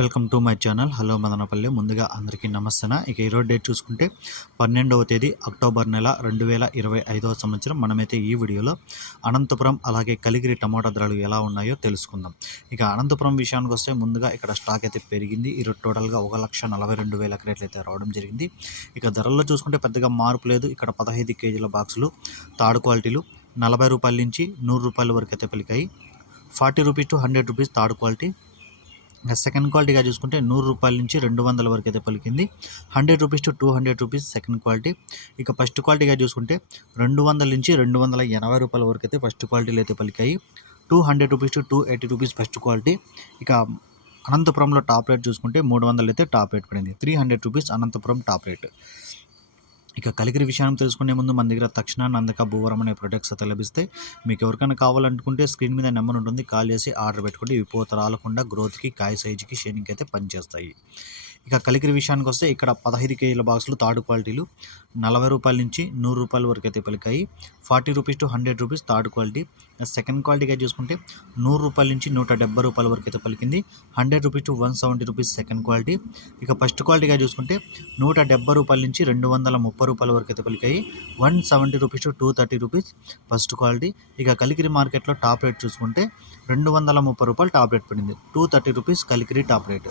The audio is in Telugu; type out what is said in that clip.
Welcome to my channel. Hello Madanapalle. ముందుగా అందరికీ నమస్తే ఇక ఈరోజు డేట్ చూసుకుంటే పన్నెండవ తేదీ అక్టోబర్ నెల రెండు వేల ఇరవై ఐదవ సంవత్సరం. మనమైతే ఈ వీడియోలో అనంతపురం అలాగే కలిగిరి టమాటా ధరలు ఎలా ఉన్నాయో తెలుసుకుందాం. ఇక అనంతపురం విషయానికి వస్తే ముందుగా ఇక్కడ స్టాక్ అయితే పెరిగింది. ఈరోజు టోటల్గా ఒక లక్ష నలభై రెండు వేల క్రేట్లు అయితే రావడం జరిగింది. ఇక ధరల్లో చూసుకుంటే పెద్దగా మార్పు లేదు. ఇక్కడ పదహైదు కేజీల బాక్సులు తాడు క్వాలిటీలు నలభై రూపాయల నుంచి నూరు రూపాయల వరకు అయితే పలికాయి forty rupees to hundred rupees third quality. Second క్వాలిటీగా చూసుకుంటే నూరు రూపాయల నుంచి రెండు వందల వరకు అయితే పలికింది. Hundred rupees to two hundred rupees second quality ఇక ఫస్ట్ క్వాలిటీగా చూసుకుంటే రెండు వందల నుంచి రెండు వందల ఎనభై రూపాయల వరకు అయితే ఫస్ట్ క్వాలిటీలు అయితే పలికాయి. Two hundred rupees to two eighty rupees first quality ఇక అనంతపురంలో టాప్ రేట్ చూసుకుంటే మూడు వందలు అయితే టాప్ రేట్ పడింది. Three hundred rupees Anantapur top rate ఇక కలిగిరి విషయాన్ని తెలుసుకునే ముందు మన దగ్గర తక్షణ నందక భూవరం అనే ప్రొడక్ట్స్ అయితే లభిస్తాయి మీకు ఎవరికైనా కావాలనుకుంటే స్క్రీన్ మీద నెంబర్ ఉంటుంది. కాల్ చేసి ఆర్డర్ పెట్టుకుంటే ఇవి పూత రాలకుండా గ్రోత్కి కాయ సైజుకి షేనింగ్కి అయితే పనిచేస్తాయి. ఇక కలిగిరి విషయానికి వస్తే ఇక్కడ పదహైదు కేజీల బాక్సులు తాడు క్వాలిటీలు నలభై రూపాయల నుంచి నూరు రూపాయల వరకు అయితే పలికాయి. Forty rupees to hundred rupees third quality. Second క్వాలిటీగా చూసుకుంటే నూరు రూపాయల నుంచి నూట డెబ్బై రూపాయల వరకు అయితే పలికింది. Hundred rupees to one seventy rupees second quality. ఇక ఫస్ట్ క్వాలిటీగా చూసుకుంటే నూట డెబ్బై రూపాయల నుంచి రెండు వందల ముప్పై రూపాయల వరకు అయితే పలికాయి. One seventy rupees to two thirty rupees first quality. ఇక కలికిరి మార్కెట్లో టాప్ రేట్ చూసుకుంటే రెండు వందల ముప్పై రూపాయలు టాప్ రేట్ పడింది. Two thirty rupees Kalikiri top rate.